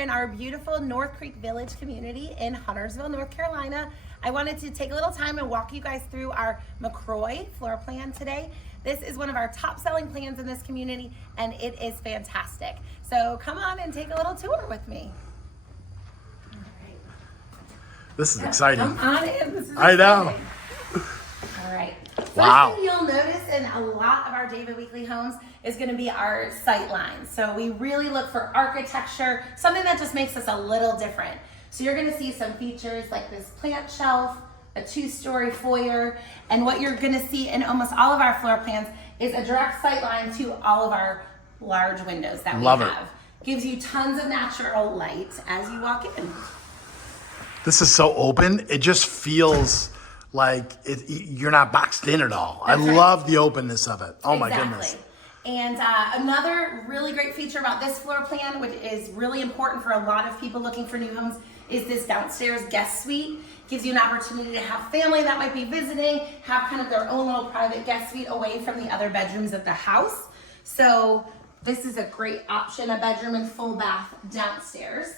in our beautiful North Creek Village community in Huntersville, North Carolina. I wanted to take a little time and walk you guys through our McCroy floor plan today. This is one of our top selling plans in this community, and it is fantastic. So come on and take a little tour with me. This is exciting. Come on in. This is I know. All right. Wow. First thing you'll notice in a lot of our David Weekley homes is going to be our sight lines. So we really look for architecture, something that just makes us a little different. So you're going to see some features like this plant shelf, a 2-story foyer, and what you're going to see in almost all of our floor plans is a direct sight line to all of our large windows that we have. Gives you tons of natural light as you walk in. This is so open. It just feels like you're not boxed in at all. That's right. Love the openness of it. Oh my goodness. And another really great feature about this floor plan, which is really important for a lot of people looking for new homes, is this downstairs guest suite. Gives you an opportunity to have family that might be visiting, have kind of their own little private guest suite away from the other bedrooms of the house. So this is a great option, a bedroom and full bath downstairs.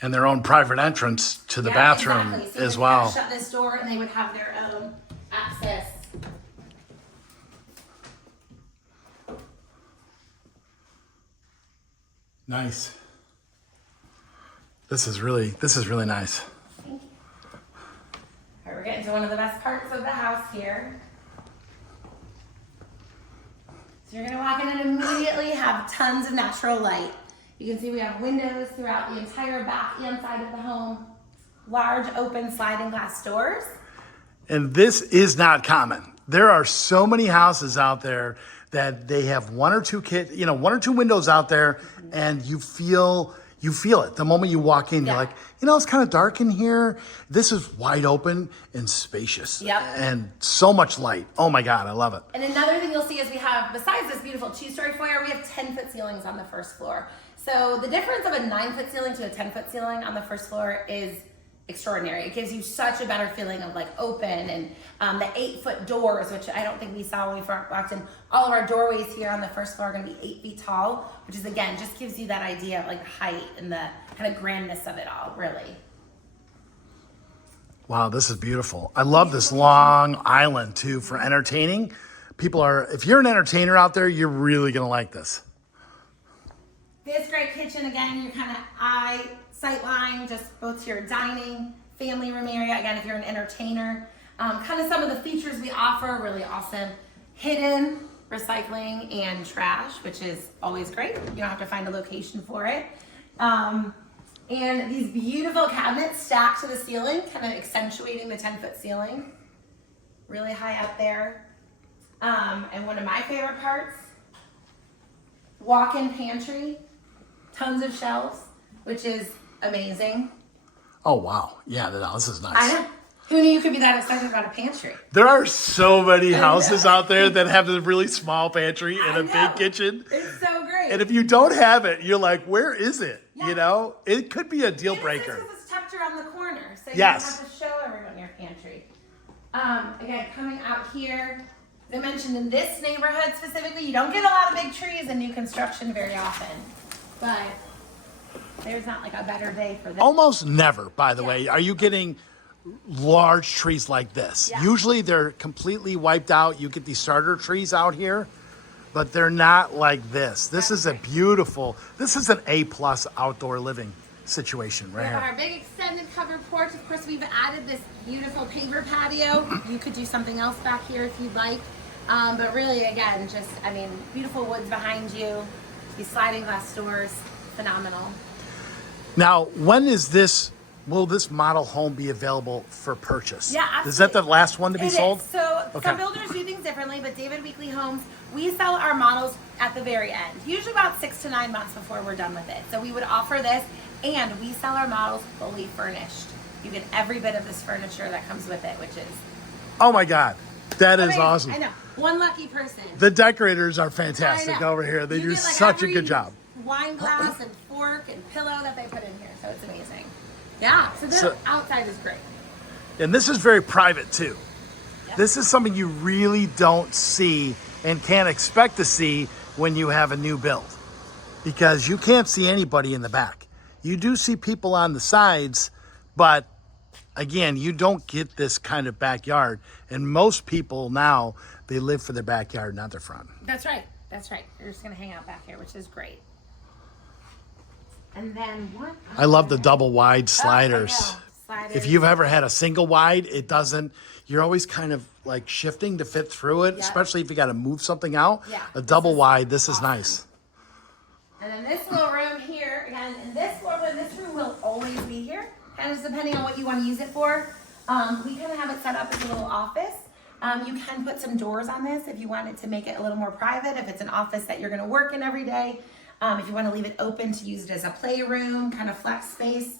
And their own private entrance to the bathroom exactly. So as well. Shut this door and they would have their own access. Nice. This is really nice. Thank you. All right, we're getting to one of the best parts of the house here. So you're gonna walk in and immediately have tons of natural light. You can see we have windows throughout the entire back and side of the home. Large open sliding glass doors. And this is not common. There are so many houses out there that they have one or two windows out there, and you feel it. The moment you walk in, you're like, it's kind of dark in here. This is wide open and spacious. Yep. And so much light. Oh my God, I love it. And another thing you'll see is we have, besides this beautiful 2-story foyer, we have 10-foot ceilings on the first floor. So the difference of a 9-foot ceiling to a 10-foot ceiling on the first floor is extraordinary. It gives you such a better feeling of like open, and the 8-foot doors, which I don't think we saw when we walked in. All of our doorways here on the first floor are going to be 8 feet tall, which is again just gives you that idea of like the height and the kind of grandness of it all, really. Wow, this is beautiful. I love this long island too for entertaining. If you're an entertainer out there, you're really going to like this. This great kitchen, again, your kind of sight line, just both to your dining, family room area. Again, if you're an entertainer, kind of some of the features we offer, really awesome. Hidden recycling and trash, which is always great. You don't have to find a location for it. And these beautiful cabinets stacked to the ceiling, kind of accentuating the 10-foot ceiling. Really high up there. And one of my favorite parts, walk-in pantry. Tons of shelves, which is amazing. Oh, wow. Yeah, this is nice. I know. Who knew you could be that excited about a pantry? There are so many houses out there that have a really small pantry and a big kitchen. It's so great. And if you don't have it, you're like, where is it? Yeah. It could be a deal breaker. It's tucked around the corner, so you Yes. don't have to show everyone your pantry. Again, coming out here, as I mentioned, in this neighborhood specifically, you don't get a lot of big trees in new construction very often. But there's not like a better day for this. Almost never, by the way, are you getting large trees like this. Yeah. Usually they're completely wiped out. You get these starter trees out here, but they're not like this. This is an A+ outdoor living situation right We have here. our big extended covered porch. Of course, we've added this beautiful paver patio. You could do something else back here if you'd like. But really, again, beautiful woods behind you. These sliding glass doors, phenomenal. Now, will this model home be available for purchase? Yeah, absolutely. Is that the last one to be sold? So Okay. some builders do things differently, but David Weekley Homes, we sell our models at the very end, usually about 6 to 9 months before we're done with it. So we would offer this, and we sell our models fully furnished. You get every bit of this furniture that comes with it, which is Oh my God, that is amazing. awesome. I know, one lucky person. The decorators are fantastic I know. over here. They You do get, like, such a every good job. wine glass and fork and pillow that they put in here, so it's amazing. Yeah, so the outside is great. And this is very private too. Yep. This is something you really don't see and can't expect to see when you have a new build, because you can't see anybody in the back. You do see people on the sides, but again, you don't get this kind of backyard. And most people now, they live for their backyard, not their front. That's right. That's right. You're just going to hang out back here, which is great. And then what? I love the double wide sliders. Sliders. If you've ever had a single wide, it doesn't, you're always kind of like shifting to fit through it, especially if you got to move something out. Yeah. A double wide, this is nice. And then this little room here, again, in this room will always be here, kind of depending on what you want to use it for. We kind of have it set up as a little office. You can put some doors on this if you wanted to make it a little more private, if it's an office that you're going to work in every day. If you want to leave it open to use it as a playroom, kind of flex space.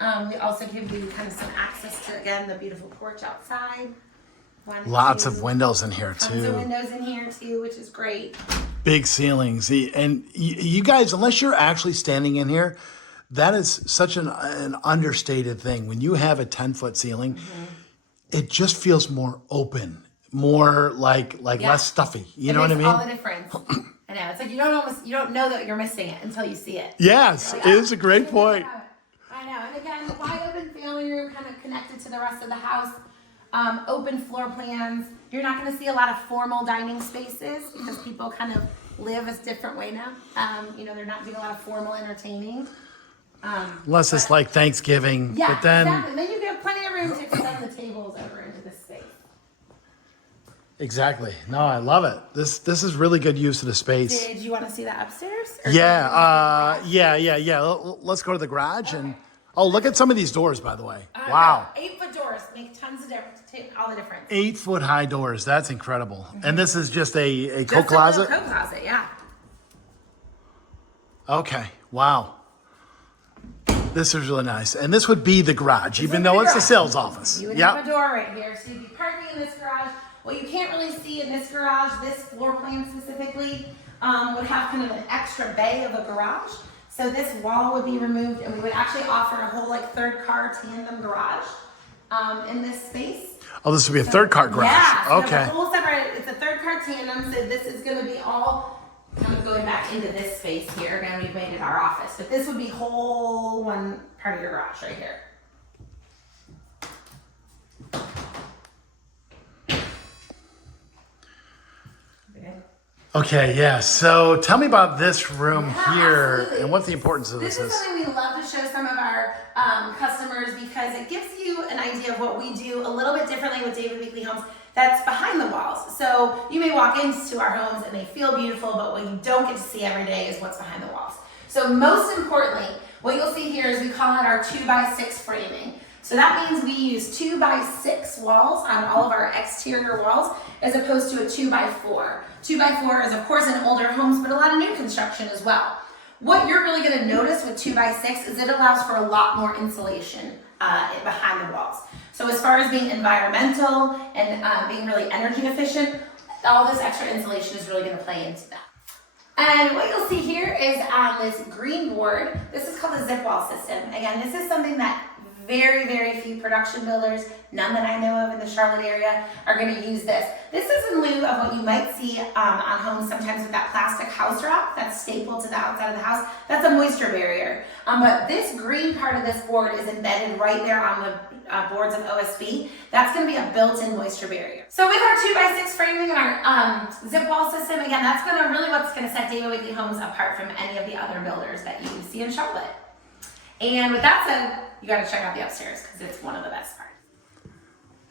We also give you kind of some access to, again, the beautiful porch outside. Lots of windows in here Tons of too. windows in here too, which is great. Big ceilings. And you guys, unless you're actually standing in here, that is such an understated thing. When you have a 10-foot ceiling, it just feels more open, more like less stuffy. You know what I mean? All the difference. I know. It's like you don't know that you're missing it until you see it. Yes, it is a great point. I know. And again, the wide open family room kind of connected to the rest of the house. Open floor plans. You're not going to see a lot of formal dining spaces because people kind of live a different way now. They're not doing a lot of formal entertaining. Unless it's like Thanksgiving. Yeah, but then, exactly. Then you have plenty of room to extend the tables over into this space. Exactly. No, I love it. This is really good use of the space. Did you want to see that upstairs? Or Yeah. Let's go to the garage and look at some of these doors, by the way. Wow. 8-foot doors make tons of difference. Take all the difference. 8-foot high doors. That's incredible. And this is just a coat Just closet? a little coat closet, yeah. Okay. Wow. This is really nice. And this would be the garage, even though it's the sales office. You would have a door right here, so you'd be parking in this garage. What you can't really see in this garage, this floor plan specifically, would have kind of an extra bay of a garage. So this wall would be removed, and we would actually offer a whole third car tandem garage in this space. Oh, this would be a third car garage. Yeah. So Okay. a whole separate. It's a third car tandem, so this is going to be all kind of going back into this space here. Again, we've made it our office, but this would be whole one part of your garage right here. Okay, yeah. So tell me about this room here Absolutely. and what the importance of This this is is. something we love to show some of our customers because it gives you an idea of what we do a little bit differently with David Weekley Homes that's behind the walls. So you may walk into our homes and they feel beautiful, but what you don't get to see every day is what's behind the walls. So most importantly, what you'll see here is we call it our 2x6 framing. So that means we use 2x6 walls on all of our exterior walls as opposed to a 2x4. 2x4 is of course in older homes, but a lot of new construction as well. What you're really going to notice with 2x6 is it allows for a lot more insulation behind the walls. So as far as being environmental and being really energy efficient, all this extra insulation is really going to play into that. And what you'll see here is on this green board, this is called the zip wall system. Again, this is something that very, very few production builders, none that I know of in the Charlotte area, are going to use this. This is in lieu of what you might see on homes sometimes with that plastic house wrap that's stapled to the outside of the house. That's a moisture barrier. But this green part of this board is embedded right there on the boards of OSB. That's going to be a built-in moisture barrier. So with our 2x6 framing and our zip wall system, again, that's going to really what's going to set David Weekley Homes apart from any of the other builders that you see in Charlotte. And with that said, you got to check out the upstairs because it's one of the best parts.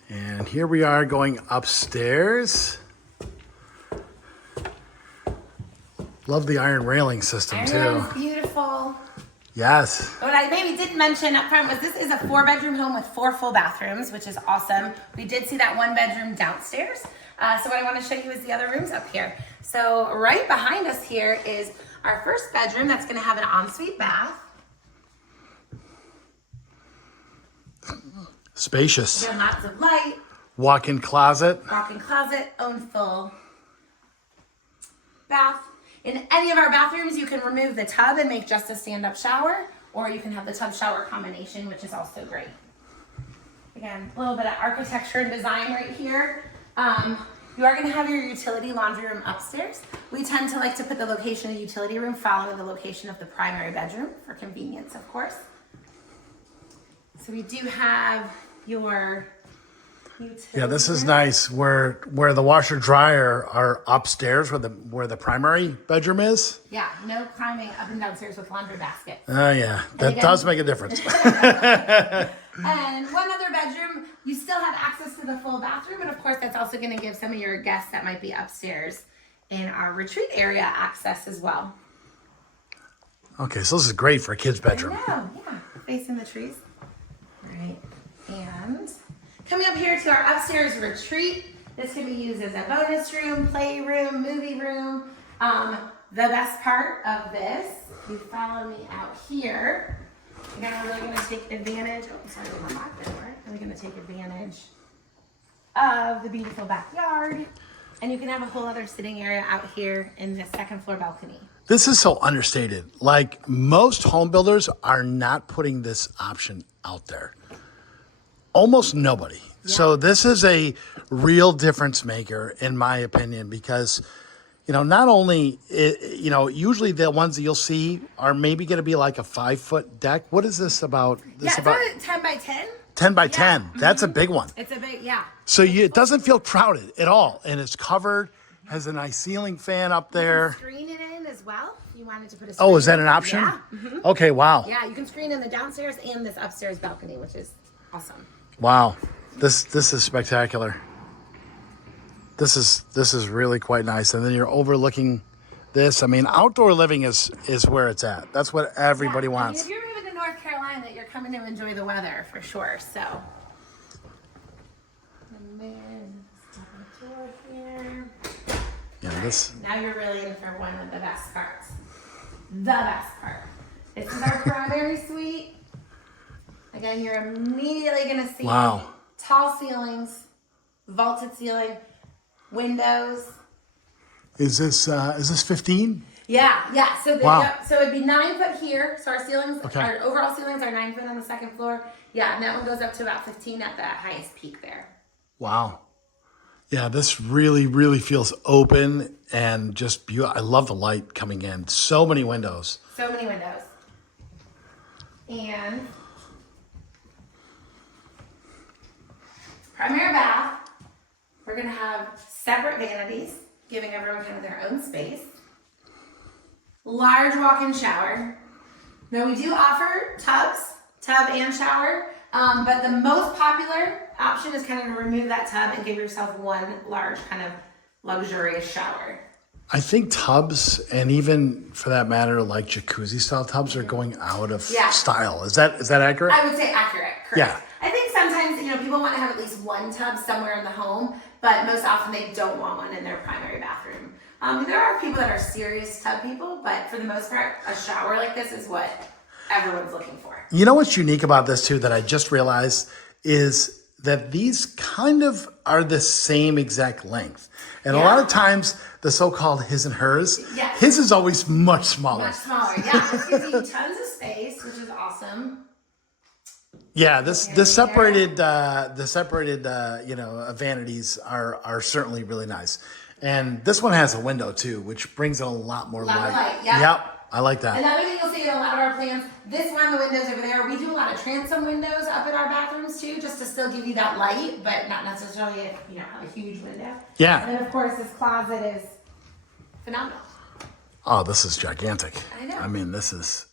And here we are going upstairs. Love the iron railing system too. Everyone's beautiful. Yes. What I maybe didn't mention up front was this is a 4-bedroom home with 4 full bathrooms, which is awesome. We did see that 1-bedroom downstairs. So what I want to show you is the other rooms up here. So right behind us here is our first bedroom that's going to have an ensuite bath. Spacious. Again, lots of light. Walk-in closet. Walk-in closet, own full bath. In any of our bathrooms, you can remove the tub and make just a stand-up shower, or you can have the tub shower combination, which is also great. Again, a little bit of architecture and design right here. You are gonna have your utility laundry room upstairs. We tend to like to put the location of the utility room following the location of the primary bedroom for convenience, of course. So we do have your utility Yeah, this is room. nice. Where the washer dryer are upstairs, where the primary bedroom is. Yeah, no climbing up and downstairs with laundry basket. Oh yeah, that again- does make a difference. And one other bedroom, you still have access to the full bathroom, and of course that's also going to give some of your guests that might be upstairs in our retreat area access as well. Okay, so this is great for a kid's bedroom. I know, yeah, facing the trees. All right, and coming up here to our upstairs retreat. This can be used as a bonus room, play room, movie room. The best part of this, if you follow me out here, again, we're really going to take advantage. Oh, sorry, my back didn't work. Really going to take advantage of the beautiful backyard, and you can have a whole other sitting area out here in the second floor balcony. This is so understated. Like most home builders are not putting this option out there. Almost nobody. Yeah. So this is a real difference maker, in my opinion, because not only, usually the ones that you'll see are maybe going to be like a 5-foot deck. What is this about? Yeah, it's about about 10 by 10. 10 by Yeah. 10. That's a big one. It's a big, yeah. So it doesn't feel crowded at all. And it's covered, has a nice ceiling fan up there. Screen it in as well. If you wanted to put a Oh, is screen that in. an option? Yeah. Okay, wow. Yeah, you can screen in the downstairs and this upstairs balcony, which is awesome. Wow. This is spectacular. This is really quite nice. And then you're overlooking this. I mean, outdoor living is where it's at. That's what everybody Yeah, wants. I mean, if you're moving to North Carolina, you're coming to enjoy the weather for sure. So, and then the door here. Yeah, this. Now you're really in for one of the best parts. The best part. This is our primary suite. Again, you're immediately gonna see Wow. tall ceilings, vaulted ceiling, windows. Is this 15? Yeah. So Wow. so it'd be 9 foot here. So our ceilings, Okay. our overall ceilings are 9 foot on the second floor. Yeah, and that one goes up to about 15 at the highest peak there. Wow. Yeah, this really, really feels open and just beautiful. I love the light coming in. So many windows. So many windows. And primary bath, we're gonna have separate vanities, giving everyone kind of their own space. Large walk-in shower. Now we do offer tub and shower, but the most popular option is kind of to remove that tub and give yourself one large kind of luxurious shower. I think tubs, and even for that matter, like jacuzzi style tubs, are going out of Yeah. style. Is that accurate? I would say accurate, correct. Yeah. I think sometimes, people want to have at least one tub somewhere in the home, but most often they don't want one in their primary bathroom. There are people that are serious tub people, but for the most part, a shower like this is what everyone's looking for. You know what's unique about this too that I just realized is that these kind of are the same exact length. And a lot of times the so-called his and hers, Yeah. his is always much smaller. Much smaller, yeah. This gives you tons of space, which is awesome. Yeah, the separated vanities are certainly really nice. And this one has a window too, which brings in a lot more Lot of light. light, yeah. Yep, I like that. Another thing you'll see in a lot of our plans, this one, the windows over there, we do a lot of transom windows up in our bathrooms too, just to still give you that light, but not necessarily if you have a huge window. Yeah. And then of course this closet is phenomenal. Oh, this is gigantic. I know. I mean, this is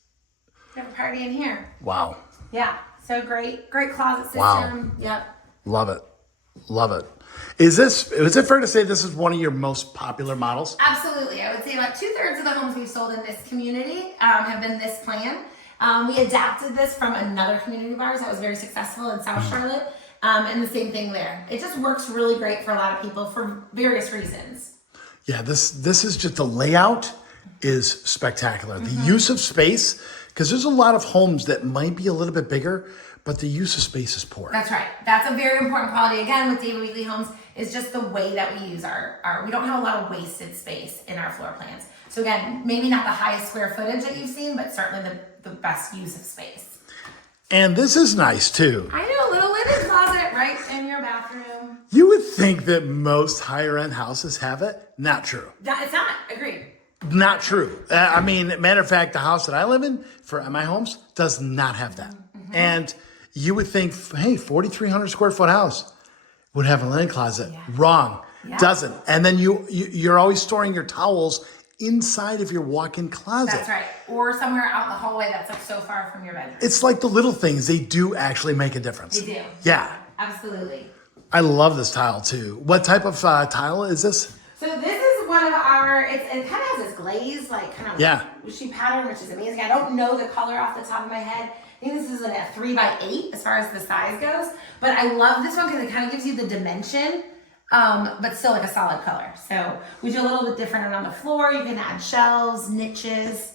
We have a party in here. wow. Yeah, so great closet system. Wow. Yep. Love it. Love it. Is it fair to say this is one of your most popular models? Absolutely. I would say about 2/3 of the homes we've sold in this community have been this plan. We adapted this from another community of ours that was very successful in South Charlotte, and the same thing there. It just works really great for a lot of people for various reasons. Yeah, this is just the layout is spectacular. The use of space, because there's a lot of homes that might be a little bit bigger, but the use of space is poor. That's right. That's a very important quality, again, with David Weekley Homes, is just the way that we use we don't have a lot of wasted space in our floor plans. So again, maybe not the highest square footage that you've seen, but certainly the best use of space. And this is nice too. I know, a little linen closet right in your bathroom. You would think that most higher end houses have it. Not true. It's not. Agreed. Not true. I mean, matter of fact, the house that I live in for my homes does not have that. And you would think, hey, 4,300 square foot house would have a linen closet. Yeah. Wrong. Yeah. Doesn't. And then you're always storing your towels inside of your walk-in closet. That's right. Or somewhere out in the hallway that's like so far from your bedroom. It's like the little things. They do actually make a difference. They do. Yeah. Absolutely. I love this tile too. What type of tile is this? So this is one of our, it kind of has this glaze, like kind of wishy pattern, which is amazing. I don't know the color off the top of my head. I think this is a 3x8 as far as the size goes. But I love this one because it kind of gives you the dimension, but still like a solid color. So we do a little bit different on the floor. You can add shelves, niches.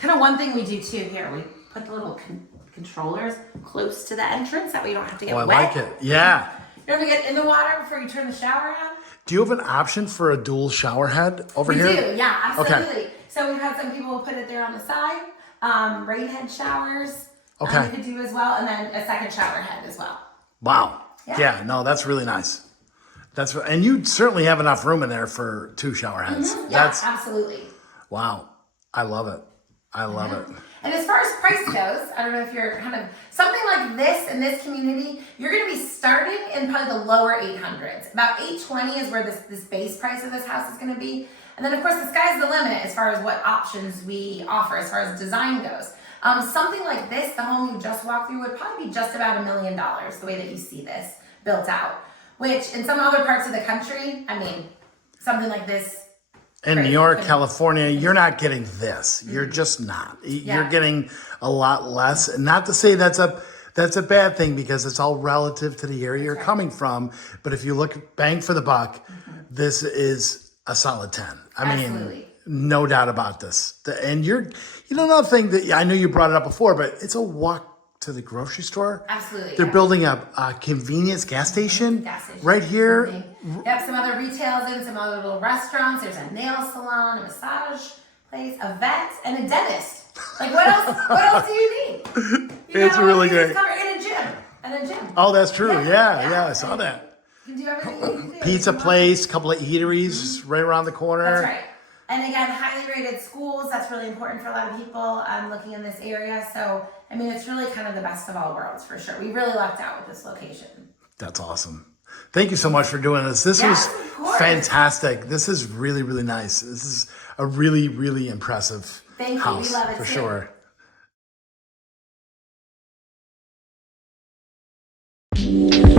Kind of one thing we do too here, we put the little controllers close to the entrance. That way you don't have to get wet. I like it. Yeah. You don't have to get in the water before you turn the shower on. Do you have an option for a dual shower head over here? We do, yeah, absolutely. Okay. So we've had some people put it there on the side. Rain head showers. Okay. You could do as well, and then a second shower head as well. Wow. Yeah. Yeah, no, that's really nice. And you certainly have enough room in there for 2 shower heads. Yeah, absolutely. Wow. I love it. I love it. And as far as price goes, I don't know if you're kind of, something like this in this community, you're going to be starting in probably the lower 800s. About 820 is where this base price of this house is going to be. And then of course the sky's the limit as far as what options we offer as far as design goes. Something like this, the home you just walked through, would probably be just about $1 million, the way that you see this built out. Which in some other parts of the country, I mean, something like this. In New York, California, you're not getting this. You're just not. You're getting a lot less. And not to say that's a bad thing, because it's all relative to the area you're coming from. But if you look bang for the buck, this is a solid 10. I mean, no doubt about this. And another thing that I know you brought it up before, but it's a walk to the grocery store. Absolutely. They're building a convenience gas station right here. They have some other retails and some other little restaurants. There's a nail salon, a massage place, a vet, and a dentist. Like what else? What else do you need? It's really great. And a gym. Oh, that's true. Yeah, I saw that. You can do everything you need to do. Pizza place, couple of eateries right around the corner. That's right. And again, highly rated schools, that's really important for a lot of people looking in this area. So, I mean, it's really kind of the best of all worlds for sure. We really lucked out with this location. That's awesome. Thank you so much for doing this. This was fantastic. This is really, really nice. This is a really, really impressive house. We love it for too. Sure.